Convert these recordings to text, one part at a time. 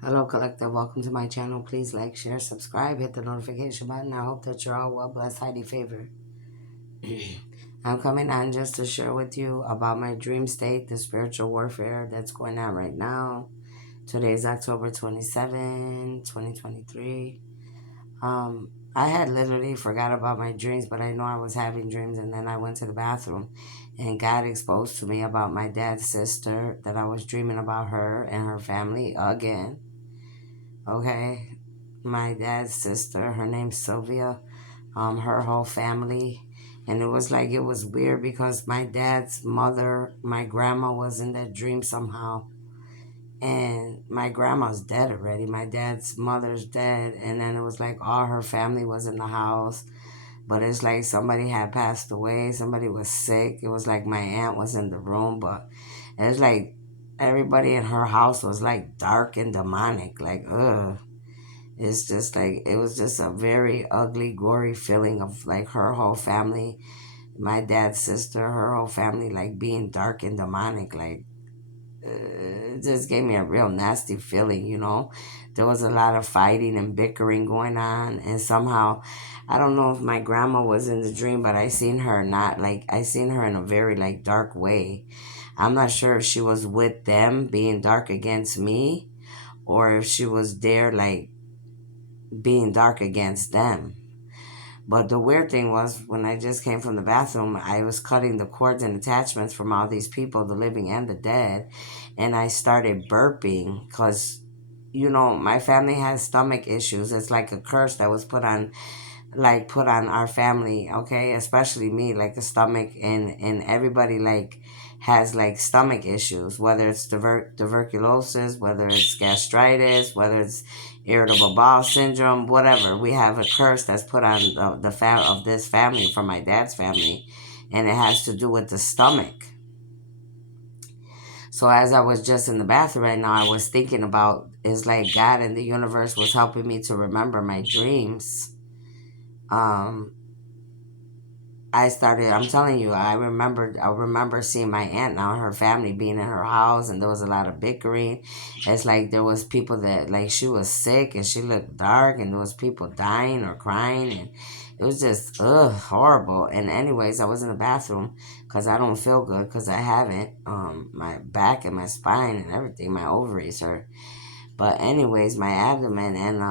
Hello, Collective. Welcome to my channel. Please like, share, subscribe, hit the notification button. I hope that you're all well, blessed, highly favored. I'm coming on just to share with you about my dream state, the spiritual warfare that's going on right now. Today is October 27, 2023. I had literally forgot about my dreams, but I know I was having dreams, and then I went to the bathroom and got exposed to me about my dad's sister, that I was dreaming about her and her family again. Okay, my dad's sister, her name's Sylvia, her whole family. And it was weird because my dad's mother, my grandma, was in that dream somehow. And my grandma's dead already. My dad's mother's dead. And then it was like all her family was in the house. But it's like somebody had passed away. Somebody was sick. It was like my aunt was in the room. But it's like everybody in her house was like dark and demonic. Like, ugh. It's just like, it was just a very ugly, gory feeling of like her whole family, my dad's sister, her whole family, like being dark and demonic. Like, it just gave me a real nasty feeling, you know? There was a lot of fighting and bickering going on. And somehow, I don't know if my grandma was in the dream, but I seen her not, like, I seen her in a very, like, dark way. I'm not sure if she was with them being dark against me or if she was there, like, being dark against them. But the weird thing was, when I just came from the bathroom, I was cutting the cords and attachments from all these people, the living and the dead, and I started burping because, you know, my family has stomach issues. It's like a curse that was put on our family, okay, especially me, like a stomach, and everybody like has like stomach issues, whether it's tuberculosis, whether it's gastritis, whether it's irritable bowel syndrome, whatever. We have a curse that's put on of this family, from my dad's family, and it has to do with the stomach. So as I was just in the bathroom right now, I was thinking about, it's like God and the universe was helping me to remember my dreams. um I'm telling you, I remember seeing my aunt now and her family being in her house, and there was a lot of bickering. It's like there was people that, like, she was sick and she looked dark, and there was people dying or crying, and it was just, horrible. And anyways, I was in the bathroom because I don't feel good, because I haven't, my back and my spine and everything, my ovaries hurt. But anyways, my abdomen, and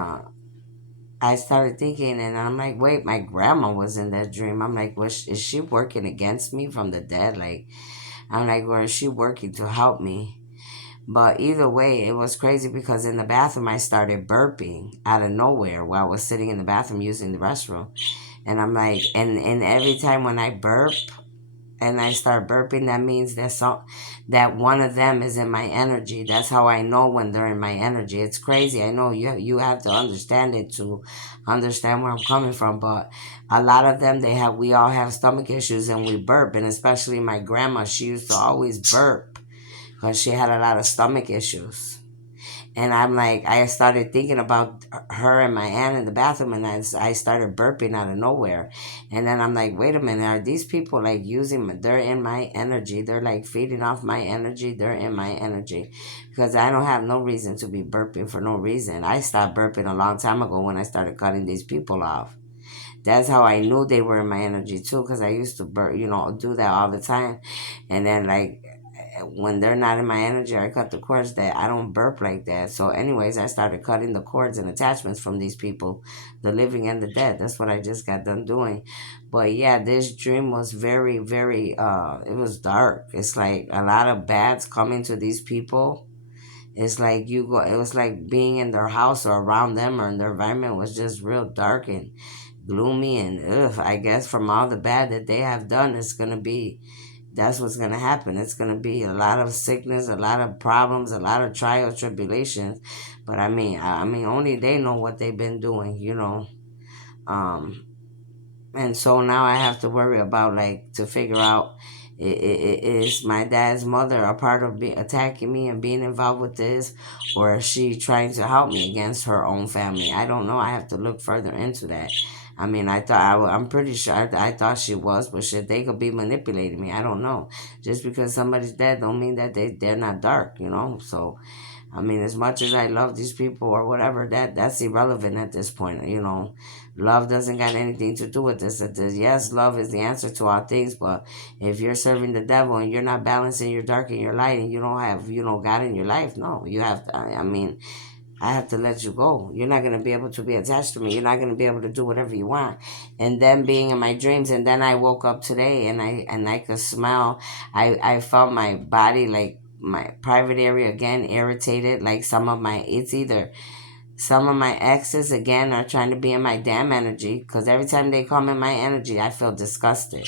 I started thinking, and I'm like, wait, my grandma was in that dream. I'm like, is she working against me from the dead? Like, I'm like, or is she working to help me? But either way, it was crazy because in the bathroom, I started burping out of nowhere while I was sitting in the bathroom using the restroom. And I'm like, and every time when I burp, and I start burping, that means that one of them is in my energy. That's how I know when they're in my energy. It's crazy. I know you have to understand it to understand where I'm coming from, but a lot of them, we all have stomach issues, and we burp. And especially my grandma, she used to always burp because she had a lot of stomach issues. And I'm like, I started thinking about her and my aunt in the bathroom, and I started burping out of nowhere. And then I'm like, wait a minute, are these people like they're in my energy. They're like feeding off my energy. They're in my energy, because I don't have no reason to be burping for no reason. I stopped burping a long time ago when I started cutting these people off. That's how I knew they were in my energy too, because I used to burp, do that all the time. And then, like, when they're not in my energy, I cut the cords. That I don't burp like that. So anyways, I started cutting the cords and attachments from these people, the living and the dead. That's what I just got done doing. But yeah, this dream was very, very, it was dark. It's like a lot of bads coming to these people. It's like it was like being in their house or around them, or in their environment was just real dark and gloomy. And I guess from all the bad that they have done, that's what's going to happen. It's going to be a lot of sickness, a lot of problems, a lot of trials, tribulations. But I mean, only they know what they've been doing. Um, and so now I have to worry about, like, to figure out, is my dad's mother a part of attacking me and being involved with this, or is she trying to help me against her own family? I don't know. I have to look further into that. I mean, I'm pretty sure I thought she was, but shit, they could be manipulating me. I don't know. Just because somebody's dead don't mean that they're not dark. So I mean, as much as I love these people or whatever, that's irrelevant at this point. Love doesn't got anything to do with this. Yes, love is the answer to all things, but if you're serving the devil and you're not balancing your dark and your light, and you don't have, God in your life, no, you have to. I mean, I have to let you go. You're not gonna be able to be attached to me. You're not gonna be able to do whatever you want. And then being in my dreams, and then I woke up today, and I could smell. I felt my body, like my private area again, irritated. Like it's either some of my exes again are trying to be in my damn energy, because every time they come in my energy, I feel disgusted.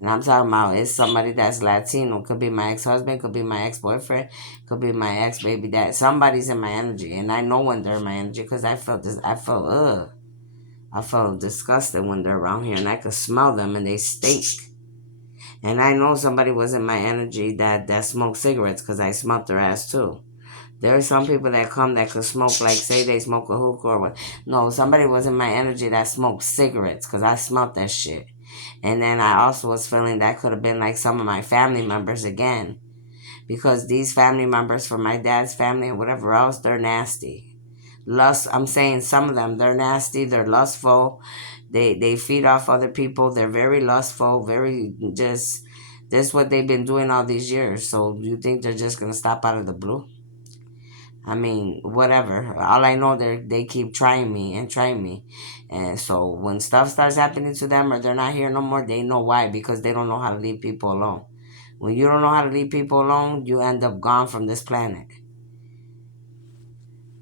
And I'm talking about it's somebody that's Latino. Could be my ex-husband, could be my ex-boyfriend, could be my ex-baby dad. Somebody's in my energy. And I know when they're in my energy, because I felt disgusted when they're around here, and I could smell them and they stink. And I know somebody was in my energy that smoked cigarettes, because I smelled their ass too. There are some people that come that could smoke, like say they smoke a hookah or what. No, somebody was in my energy that smoked cigarettes, because I smelled that shit. And then I also was feeling that could have been like some of my family members again. Because these family members from my dad's family and whatever else, they're nasty. I'm saying some of them, they're nasty, they're lustful. They feed off other people. They're very lustful, very just that's what they've been doing all these years. So you think they're just gonna stop out of the blue? I mean, whatever. All I know, they keep trying me and trying me, and so when stuff starts happening to them or they're not here no more, they know why, because they don't know how to leave people alone. When you don't know how to leave people alone, you end up gone from this planet.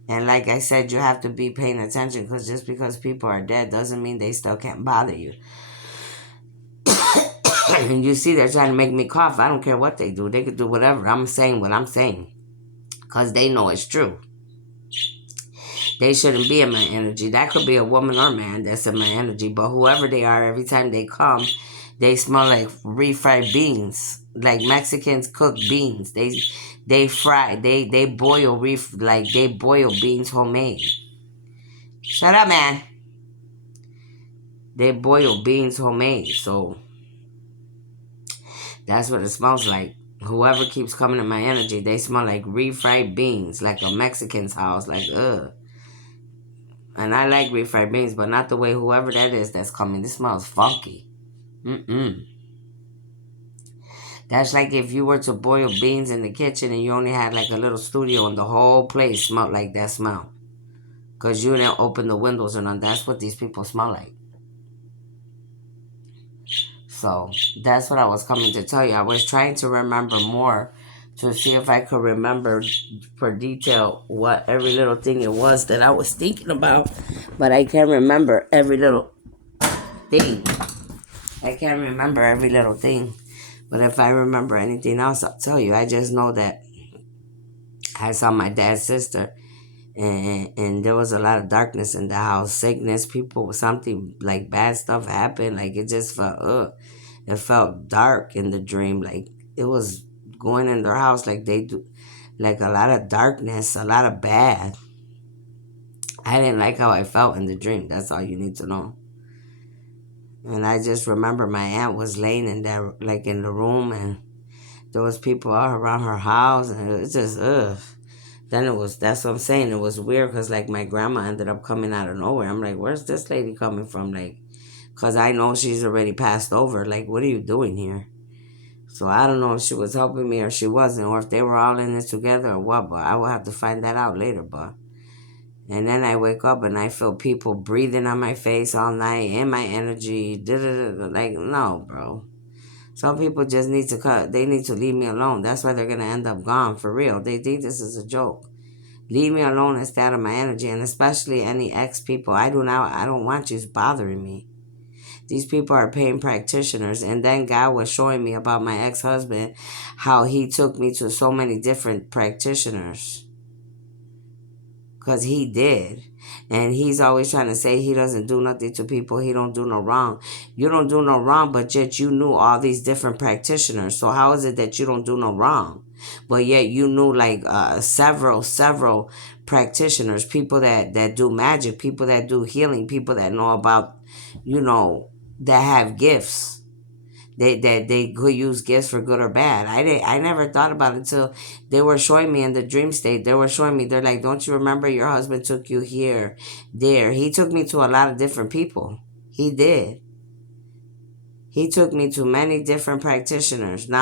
And like I said, you have to be paying attention, because just because people are dead doesn't mean they still can't bother you. And you see, they're trying to make me cough. I don't care what they do. They could do whatever. I'm saying what I'm saying, because they know it's true. They shouldn't be in my energy. That could be a woman or man that's in my energy. But whoever they are, every time they come, they smell like refried beans. Like Mexicans cook beans. They fry. They boil they boil beans homemade. Shut up, man. They boil beans homemade. So that's what it smells like. Whoever keeps coming in my energy, they smell like refried beans, like a Mexican's house. Like, ugh. And I like refried beans, but not the way whoever that is that's coming. This smells funky. Mm-mm. That's like if you were to boil beans in the kitchen and you only had like a little studio and the whole place smelled like that smell. Because you didn't open the windows or none. That's what these people smell like. So that's what I was coming to tell you. I was trying to remember more to see if I could remember for detail what every little thing it was that I was thinking about. But I can't remember every little thing. I can't remember every little thing. But if I remember anything else, I'll tell you. I just know that I saw my dad's sister, and there was a lot of darkness in the house, sickness, people, something like bad stuff happened. Like it just it felt dark in the dream. Like it was going in their house, like they do, like a lot of darkness, a lot of bad. I didn't like how I felt in the dream. That's all you need to know. And I just remember my aunt was laying in there, like in the room, and there was people all around her house, and it was just ugh. Then that's what I'm saying. It was weird, because like my grandma ended up coming out of nowhere. I'm like, where's this lady coming from? Like, because I know she's already passed over. Like, what are you doing here? So I don't know if she was helping me or she wasn't, or if they were all in this together or what, but I will have to find that out later. But and then I wake up and I feel people breathing on my face all night, in my energy. Like, no, bro. Some people just need to cut. They need to leave me alone. That's why they're going to end up gone, for real. They think this is a joke. Leave me alone and stay out of my energy. And especially any ex people. I don't want you bothering me. These people are paying practitioners. And then God was showing me about my ex-husband, how he took me to so many different practitioners. Because he did. And he's always trying to say he doesn't do nothing to people. He don't do no wrong. You don't do no wrong, but yet you knew all these different practitioners. So how is it that you don't do no wrong? But yet you knew like several practitioners, people that do magic, people that do healing, people that know about, that have gifts. they could use gifts for good or bad. I never thought about it until they were showing me in the dream state. They were showing me, they're like, don't you remember your husband took you here, there. He took me to a lot of different people. He did. He took me to many different practitioners. And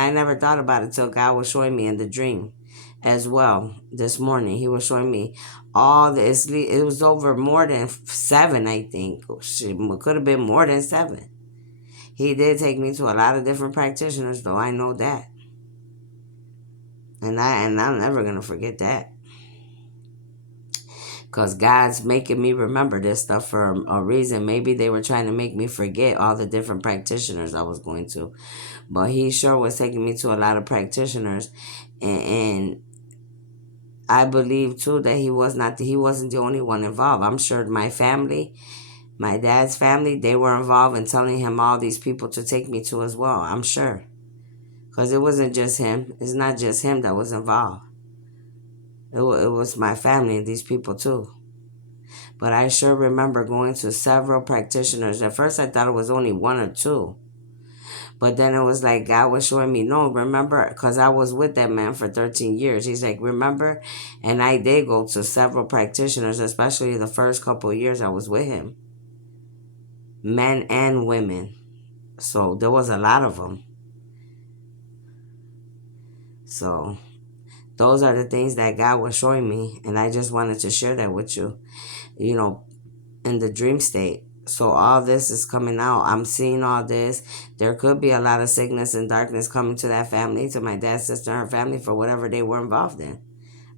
I never thought about it till God was showing me in the dream as well this morning. He was showing me all this. It was over more than seven, I think. It could have been more than seven. He did take me to a lot of different practitioners, though. I know that. And I'm never gonna forget that. Because God's making me remember this stuff for a reason. Maybe they were trying to make me forget all the different practitioners I was going to. But he sure was taking me to a lot of practitioners. And I believe too that he wasn't the only one involved. I'm sure my family, my dad's family, they were involved in telling him all these people to take me to as well. I'm sure. Because it wasn't just him. It's not just him that was involved. It was my family and these people too. But I sure remember going to several practitioners. At first I thought it was only one or two. But then it was like God was showing me, no, remember, because I was with that man for 13 years. He's like, remember? And I did go to several practitioners, especially the first couple of years I was with him. Men and women. So there was a lot of them. So those are the things that God was showing me. And I just wanted to share that with you, you know, in the dream state. So all this is coming out. I'm seeing all this. There could be a lot of sickness and darkness coming to that family, to my dad's sister and her family, for whatever they were involved in.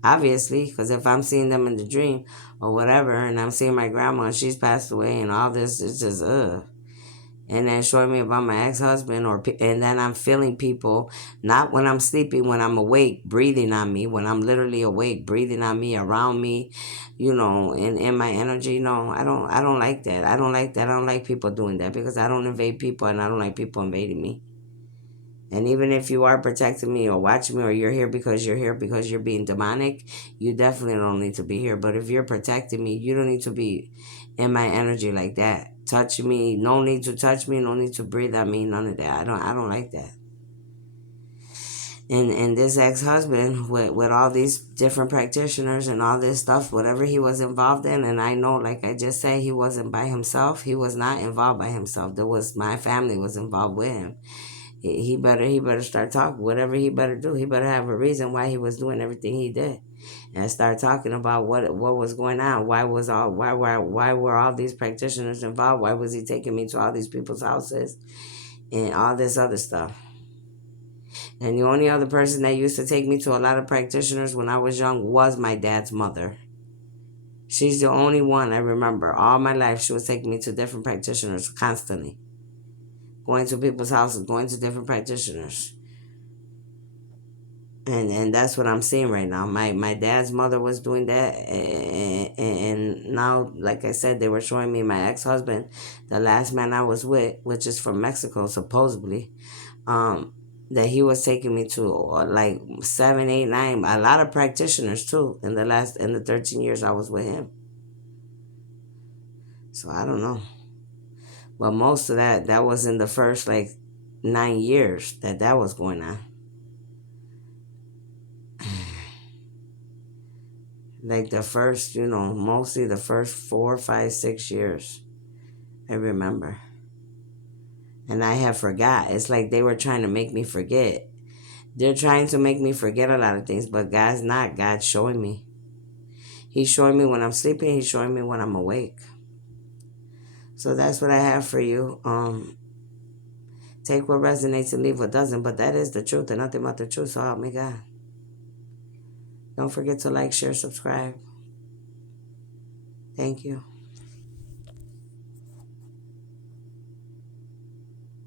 Obviously, because if I'm seeing them in the dream or whatever, and I'm seeing my grandma and she's passed away and all this, it's just and then showing me about my ex-husband, and then I'm feeling people, not when I'm sleeping, when I'm awake, breathing on me, when I'm literally awake, breathing on me, around me, in my energy. No, I don't like that. I don't like that. I don't like people doing that, because I don't invade people, and I don't like people invading me. And even if you are protecting me or watching me, or you're here because you're being demonic, you definitely don't need to be here. But if you're protecting me, you don't need to be in my energy like that. Touch me, no need to touch me, no need to breathe on me, none of that. I don't like that. And this ex-husband with all these different practitioners and all this stuff, whatever he was involved in, and I know, like I just said, he wasn't by himself. He was not involved by himself. My family was involved with him. He better start talking. Whatever he better do, he better have a reason why he was doing everything he did, and start talking about what was going on. Why were all these practitioners involved? Why was he taking me to all these people's houses and all this other stuff? And the only other person that used to take me to a lot of practitioners when I was young was my dad's mother. She's the only one I remember. All my life, she was taking me to different practitioners constantly, going to people's houses, going to different practitioners. And that's what I'm seeing right now. My dad's mother was doing that, and now, like I said, they were showing me my ex-husband, the last man I was with, which is from Mexico supposedly, that he was taking me to like 7, 8, 9, a lot of practitioners too in the 13 years I was with him. So I don't know, but most of that was in the first like 9 years that was going on. Like the first, mostly the first 4, 5, 6 years, I remember. And I have forgot. It's like they were trying to make me forget. They're trying to make me forget a lot of things, but God's not. God's showing me. He's showing me when I'm sleeping. He's showing me when I'm awake. So that's what I have for you. Take what resonates and leave what doesn't, but that is the truth and nothing but the truth, so help me God. Don't forget to like, share, subscribe. Thank you.